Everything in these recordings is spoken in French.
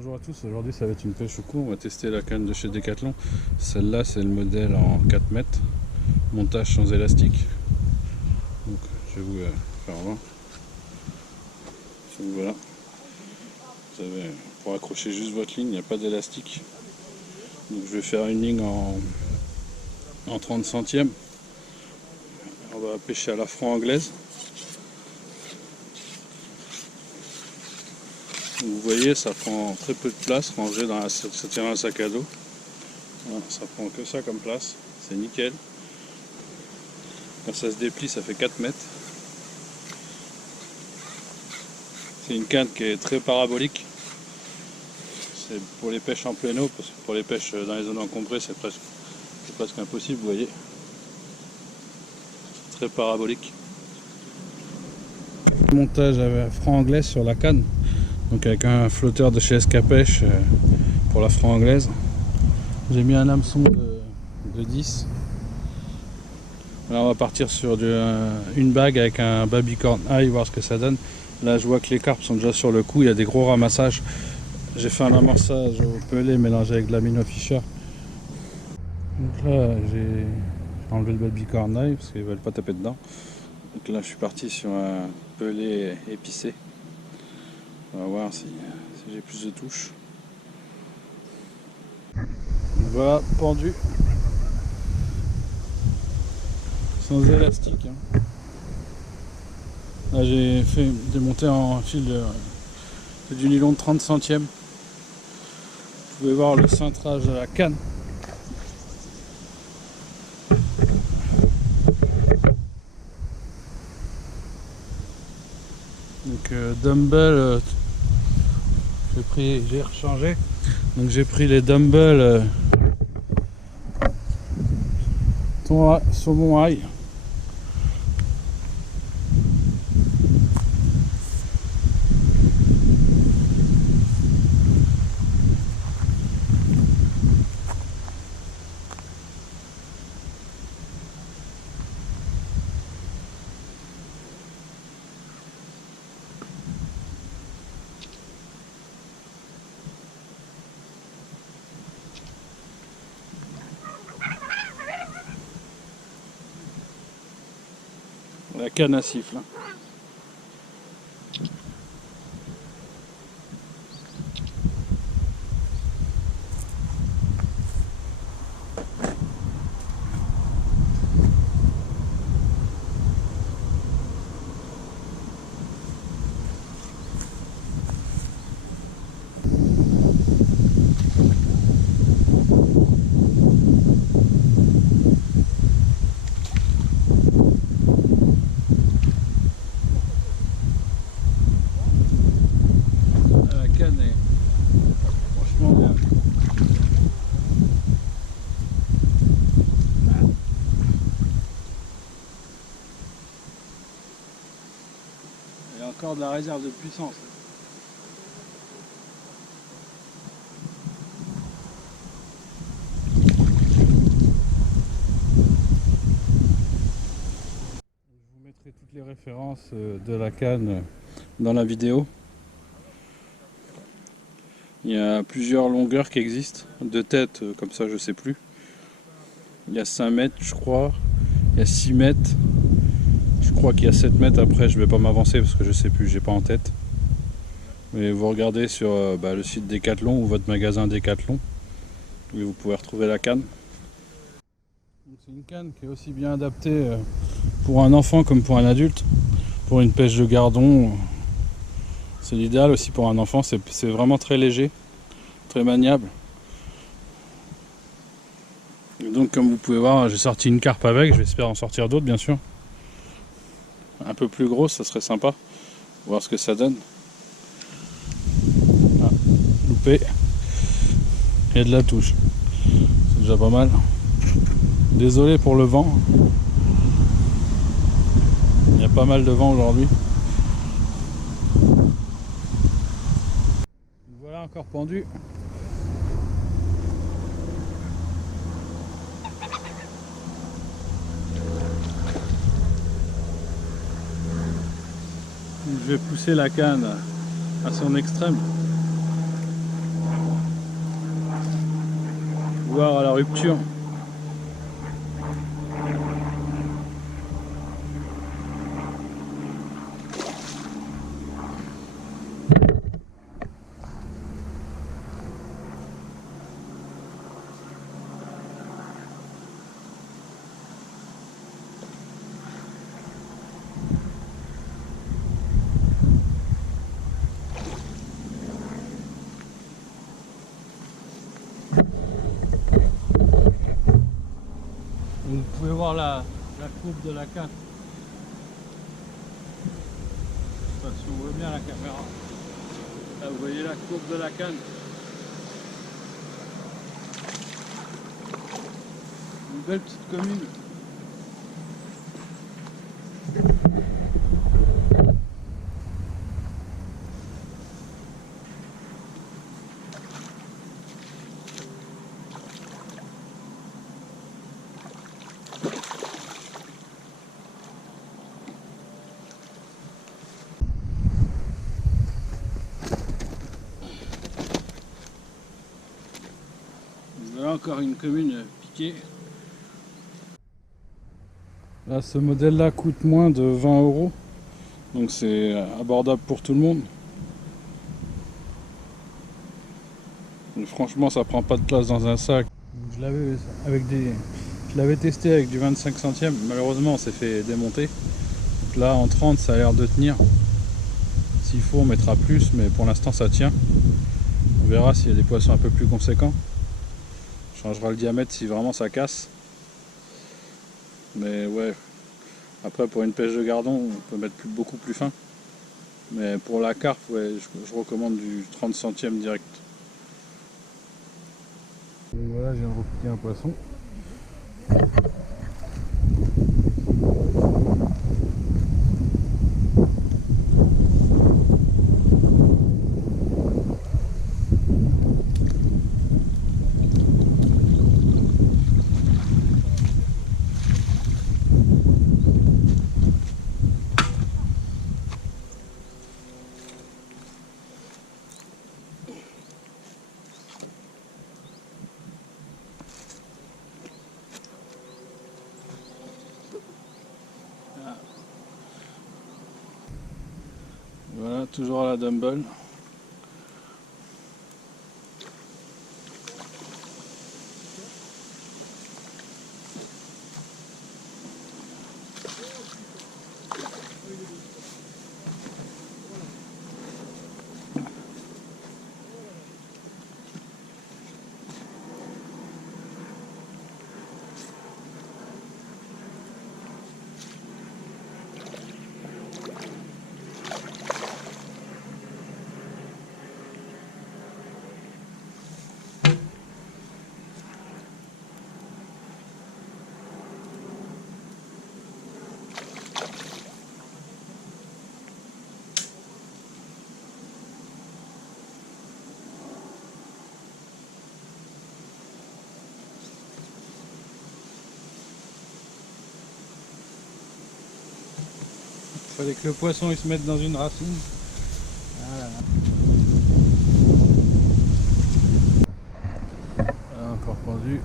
Bonjour à tous, aujourd'hui ça va être une pêche au coup, on va tester la canne de chez Decathlon. Celle-là c'est le modèle en 4 mètres, montage sans élastique. Donc je vais vous faire voir. Donc voilà, vous avez, pour accrocher juste votre ligne, il n'y a pas d'élastique. Donc je vais faire une ligne en 30 centièmes. On va pêcher à la franc-anglaise. Vous voyez, ça prend très peu de place, rangé dans ça tient un sac à dos. Voilà, ça prend que ça comme place, c'est nickel. Quand ça se déplie, ça fait 4 mètres. C'est une canne qui est très parabolique. C'est pour les pêches en plein eau, parce que pour les pêches dans les zones encombrées, c'est presque impossible, vous voyez. C'est très parabolique. Montage à franc-anglaise sur la canne. Donc avec un flotteur de chez SK Pêche pour la franc-anglaise. J'ai mis un hameçon de 10. Là on va partir sur une bague avec un babycorn high, voir ce que ça donne. Là je vois que les carpes sont déjà sur le coup, il y a des gros ramassages. J'ai fait un amorçage au pelé mélangé avec de la minnow fisher. Donc là j'ai enlevé le babycorn high parce qu'ils ne veulent pas taper dedans. Donc là je suis parti sur un pelé épicé. On va voir si j'ai plus de touches. Voilà, pendu. Sans élastique. Là j'ai fait démonter en fil du nylon de 30 centièmes. Vous pouvez voir le cintrage de la canne. Donc dumbbell, j'ai rechangé. Donc j'ai pris les dumbbells saumon ail. La canne à siffle. Il y a encore de la réserve de puissance. Je vous mettrai toutes les références de la canne dans la vidéo. Il y a plusieurs longueurs qui existent, de tête comme ça je sais plus. Il y a 5 mètres je crois, il y a 6 mètres, je crois qu'il y a 7 mètres, après je vais pas m'avancer parce que je sais plus, j'ai pas en tête. Mais vous regardez sur le site Decathlon ou votre magasin Decathlon, où vous pouvez retrouver la canne. C'est une canne qui est aussi bien adaptée pour un enfant comme pour un adulte. Pour une pêche de gardon, c'est l'idéal aussi pour un enfant, c'est vraiment très léger, très maniable. Et donc comme vous pouvez voir, j'ai sorti une carpe avec, j'espère en sortir d'autres bien sûr. Un peu plus grosse, ça serait sympa, voir ce que ça donne. Ah, loupé. Et de la touche, c'est déjà pas mal. Désolé pour le vent, il y a pas mal de vent aujourd'hui. Voilà encore pendu. Je vais pousser la canne à son extrême. voir à la rupture. Vous pouvez voir la courbe de la canne. Je sais pas si on voit bien la caméra. Là, vous voyez la courbe de la canne. Une belle petite commune. Voilà encore une commune piquée. Là, ce modèle là coûte moins de 20 €, donc c'est abordable pour tout le monde. Et franchement, ça prend pas de place dans un sac. Je l'avais testé avec du 25 centièmes, malheureusement on s'est fait démonter. Donc là en 30 ça a l'air de tenir. S'il faut on mettra plus, mais pour l'instant ça tient. On verra s'il y a des poissons un peu plus conséquents. On changera le diamètre si vraiment ça casse. Mais ouais, après pour une pêche de gardon on peut mettre beaucoup plus fin. Mais pour la carpe, ouais, je recommande du 30 centièmes direct. Et voilà, je viens de repiquer un poisson. Voilà, toujours à la dumbbell. Il fallait que le poisson il se mette dans une racine. Voilà. Voilà, encore pendu.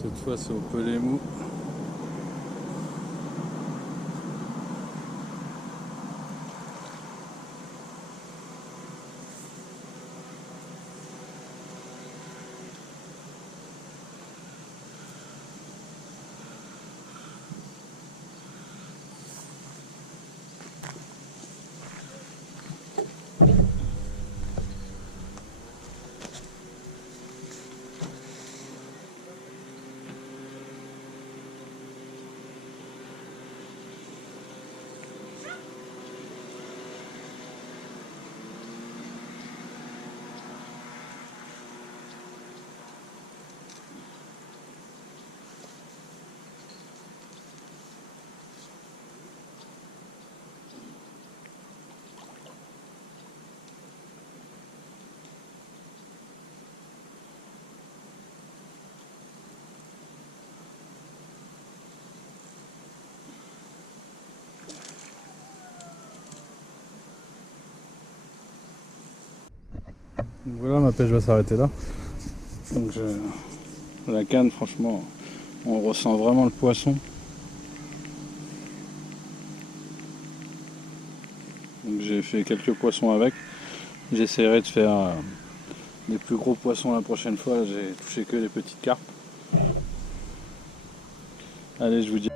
Cette fois c'est au pelé mou. Donc voilà, ma pêche va s'arrêter là. Donc La canne, franchement, on ressent vraiment le poisson. Donc j'ai fait quelques poissons avec. J'essaierai de faire des plus gros poissons la prochaine fois. Là, j'ai touché que les petites carpes. Allez, je vous dis.